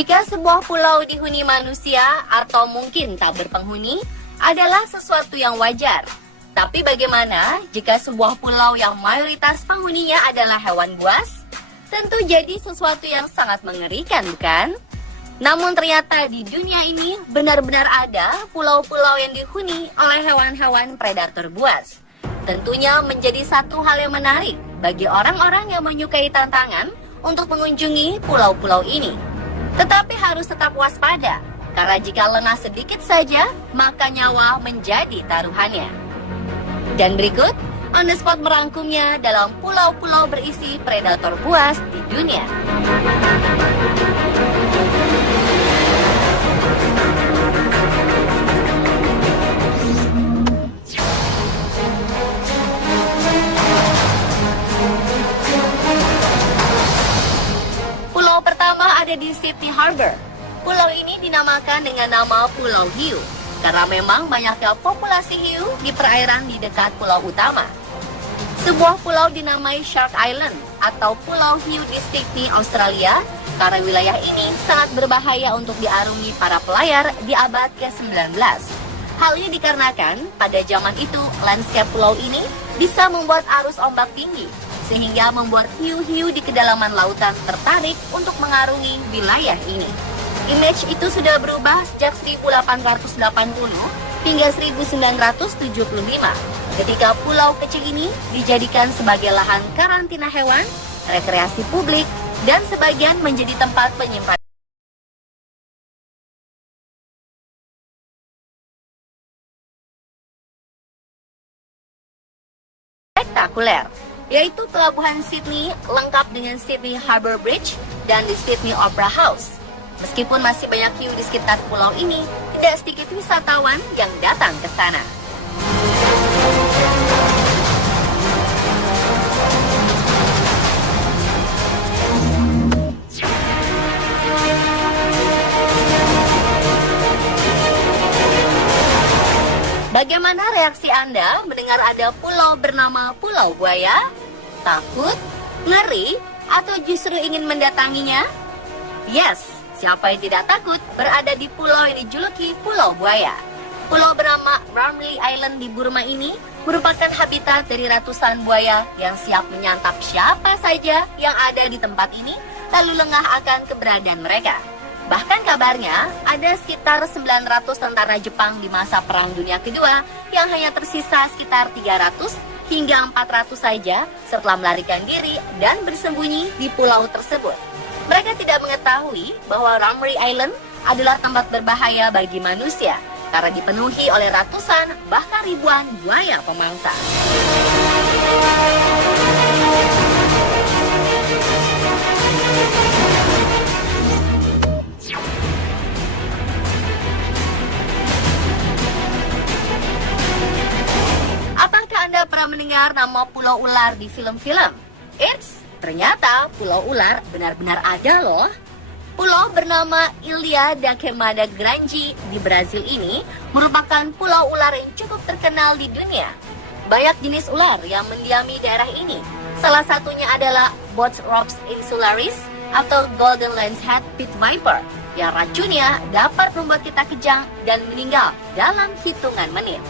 Jika sebuah pulau dihuni manusia atau mungkin tak berpenghuni adalah sesuatu yang wajar. Tapi bagaimana jika sebuah pulau yang mayoritas penghuninya adalah hewan buas? Tentu jadi sesuatu yang sangat mengerikan, bukan? Namun ternyata di dunia ini benar-benar ada pulau-pulau yang dihuni oleh hewan-hewan predator buas. Tentunya menjadi satu hal yang menarik bagi orang-orang yang menyukai tantangan untuk mengunjungi pulau-pulau ini. Tetapi harus tetap waspada, karena jika lengah sedikit saja, maka nyawa menjadi taruhannya. Dan berikut, On The Spot merangkumnya dalam pulau-pulau berisi predator buas di dunia. Pulau pertama ada di Sydney Harbour. Pulau ini dinamakan dengan nama Pulau Hiu, karena memang banyaknya populasi hiu di perairan di dekat pulau utama. Sebuah pulau dinamai Shark Island atau Pulau Hiu di Sydney, Australia, karena wilayah ini sangat berbahaya untuk diarungi para pelayar di abad ke-19. Hal ini dikarenakan pada zaman itu landscape pulau ini bisa membuat arus ombak tinggi, sehingga membuat hiu-hiu di kedalaman lautan tertarik untuk mengarungi wilayah ini. Image itu sudah berubah sejak 1880 hingga 1975 ketika pulau kecil ini dijadikan sebagai lahan karantina hewan, rekreasi publik, dan sebagian menjadi tempat penyimpanan spektakuler, yaitu Pelabuhan Sydney lengkap dengan Sydney Harbour Bridge dan di Sydney Opera House. Meskipun masih banyak hiu di sekitar pulau ini, tidak sedikit wisatawan yang datang ke sana. Bagaimana reaksi Anda mendengar ada pulau bernama Pulau Buaya? Takut? Ngeri? Atau justru ingin mendatanginya? Yes, siapa yang tidak takut berada di pulau yang dijuluki Pulau Buaya. Pulau bernama Ramley Island di Burma ini merupakan habitat dari ratusan buaya yang siap menyantap siapa saja yang ada di tempat ini, lalu lengah akan keberadaan mereka. Bahkan kabarnya ada sekitar 900 tentara Jepang di masa Perang Dunia Kedua yang hanya tersisa sekitar 300 hingga 400 saja setelah melarikan diri dan bersembunyi di pulau tersebut. Mereka tidak mengetahui bahwa Ramley Island adalah tempat berbahaya bagi manusia karena dipenuhi oleh ratusan bahkan ribuan buaya pemangsa. Apakah Anda pernah mendengar nama Pulau Ular di film-film? Eits, ternyata Pulau Ular benar-benar ada loh. Pulau bernama Ilha da Queimada Grande di Brazil ini merupakan pulau ular yang cukup terkenal di dunia. Banyak jenis ular yang mendiami daerah ini. Salah satunya adalah Bothrops insularis atau Golden Lancehead Pit Viper yang racunnya dapat membuat kita kejang dan meninggal dalam hitungan menit.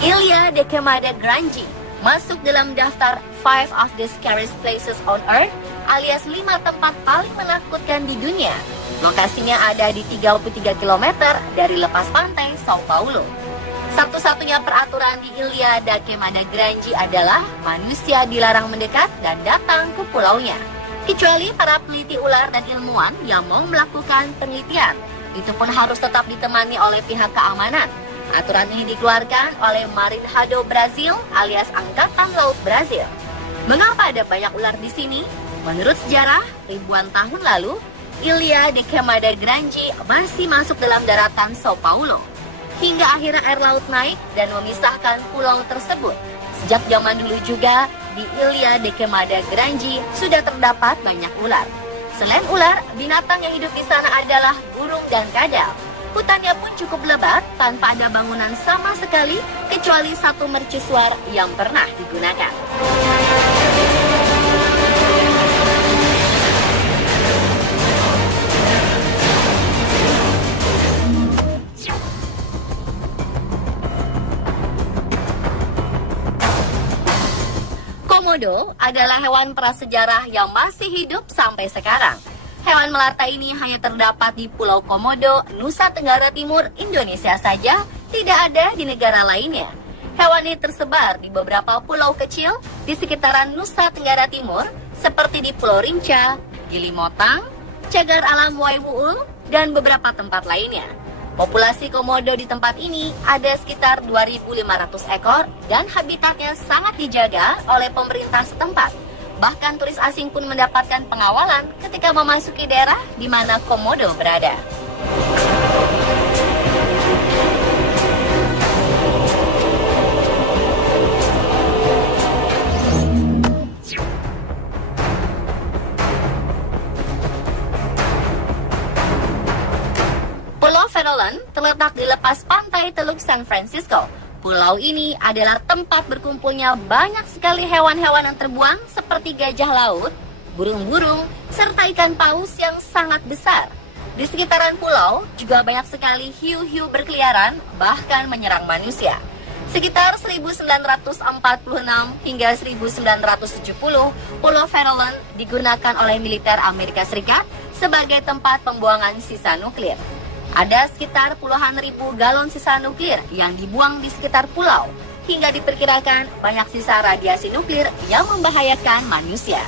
Ilha da Queimada Grande masuk dalam daftar 5 of the Scariest Places on Earth alias 5 tempat paling menakutkan di dunia. Lokasinya ada di 33 km dari lepas pantai Sao Paulo. Satu-satunya peraturan di Ilha da Queimada Grande adalah manusia dilarang mendekat dan datang ke pulaunya, kecuali para peneliti ular dan ilmuwan yang mau melakukan penelitian. Itu pun harus tetap ditemani oleh pihak keamanan. Aturan ini dikeluarkan oleh Marinhado Brazil alias Angkatan Laut Brazil. Mengapa ada banyak ular di sini? Menurut sejarah, ribuan tahun lalu, Ilha da Queimada Grande masih masuk dalam daratan Sao Paulo. Hingga akhirnya air laut naik dan memisahkan pulau tersebut. Sejak zaman dulu juga, di Ilha da Queimada Grande sudah terdapat banyak ular. Selain ular, binatang yang hidup di sana adalah burung dan kadal. Hutannya pun cukup lebat tanpa ada bangunan sama sekali kecuali satu mercusuar yang pernah digunakan. komodo adalah hewan prasejarah yang masih hidup sampai sekarang. Hewan melata ini hanya terdapat di Pulau Komodo, Nusa Tenggara Timur, Indonesia saja, tidak ada di negara lainnya. Hewan ini tersebar di beberapa pulau kecil di sekitaran Nusa Tenggara Timur, seperti di Pulau Rinca, Gili Motang, Cagar Alam Waibuul, dan beberapa tempat lainnya. Populasi komodo di tempat ini ada sekitar 2.500 ekor dan habitatnya sangat dijaga oleh pemerintah setempat. Bahkan turis asing pun mendapatkan pengawalan ketika memasuki daerah di mana komodo berada. Pulau Farallon terletak di lepas pantai Teluk San Francisco. Pulau ini adalah tempat berkumpulnya banyak sekali hewan-hewan yang terbuang seperti gajah laut, burung-burung, serta ikan paus yang sangat besar. Di sekitaran pulau juga banyak sekali hiu-hiu berkeliaran, bahkan menyerang manusia. Sekitar 1946 hingga 1970, Pulau Farallon digunakan oleh militer Amerika Serikat sebagai tempat pembuangan sisa nuklir. Ada sekitar puluhan ribu galon sisa nuklir yang dibuang di sekitar pulau, hingga diperkirakan banyak sisa radiasi nuklir yang membahayakan manusia.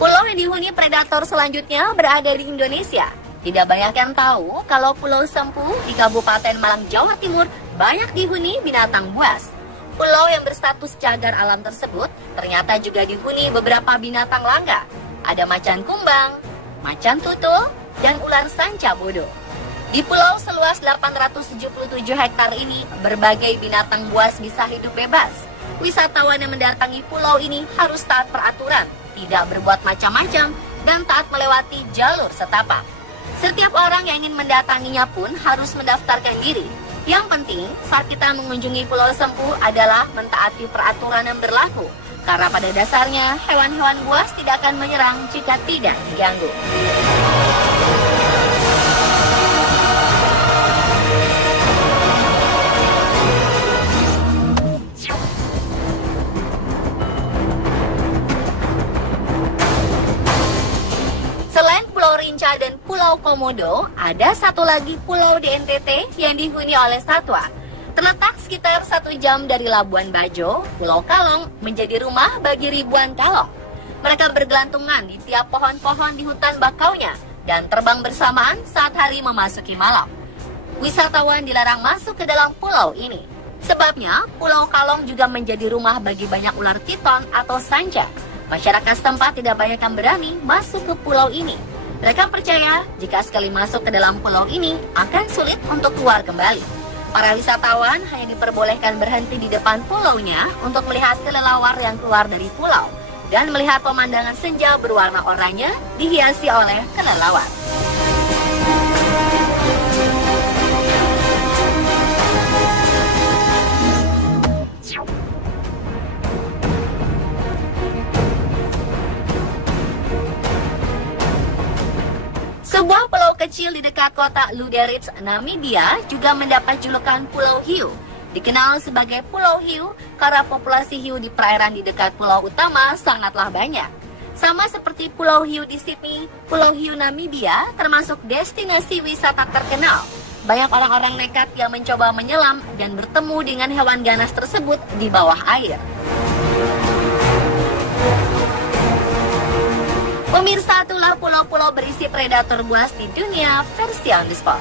Pulau yang dihuni predator selanjutnya berada di Indonesia. Tidak banyak yang tahu kalau Pulau Sempu di Kabupaten Malang, Jawa Timur banyak dihuni binatang buas. Pulau yang berstatus cagar alam tersebut ternyata juga dihuni beberapa binatang langka. Ada macan kumbang, macan tutul, dan ular sanca bodo. Di pulau seluas 877 hektar ini, berbagai binatang buas bisa hidup bebas. Wisatawan yang mendatangi pulau ini harus taat peraturan, tidak berbuat macam-macam, dan taat melewati jalur setapak. Setiap orang yang ingin mendatanginya pun harus mendaftarkan diri. Yang penting saat kita mengunjungi Pulau Sempu adalah mentaati peraturan yang berlaku. Karena pada dasarnya hewan-hewan buas tidak akan menyerang jika tidak diganggu. Selain Pulau Rinca dan Pulau Komodo, ada satu lagi pulau di NTT yang dihuni oleh satwa. Terletak sekitar 1 jam dari Labuan Bajo, Pulau Kalong menjadi rumah bagi ribuan kalong. Mereka bergelantungan di tiap pohon-pohon di hutan bakaunya dan terbang bersamaan saat hari memasuki malam. Wisatawan dilarang masuk ke dalam pulau ini. Sebabnya, Pulau Kalong juga menjadi rumah bagi banyak ular piton atau sanca. Masyarakat setempat tidak banyak yang berani masuk ke pulau ini. Mereka percaya jika sekali masuk ke dalam pulau ini akan sulit untuk keluar kembali. Para wisatawan hanya diperbolehkan berhenti di depan pulaunya untuk melihat kelelawar yang keluar dari pulau dan melihat pemandangan senja berwarna oranye dihiasi oleh kelelawar. Sebuah pulau kecil di dekat kota Lüderitz, Namibia juga mendapat julukan Pulau Hiu. Dikenal sebagai Pulau Hiu karena populasi hiu di perairan di dekat pulau utama sangatlah banyak. Sama seperti Pulau Hiu di Sydney, Pulau Hiu Namibia termasuk destinasi wisata terkenal. Banyak orang-orang nekat yang mencoba menyelam dan bertemu dengan hewan ganas tersebut di bawah air. Pemirsa, itulah pulau-pulau berisi predator buas di dunia versi on the spot.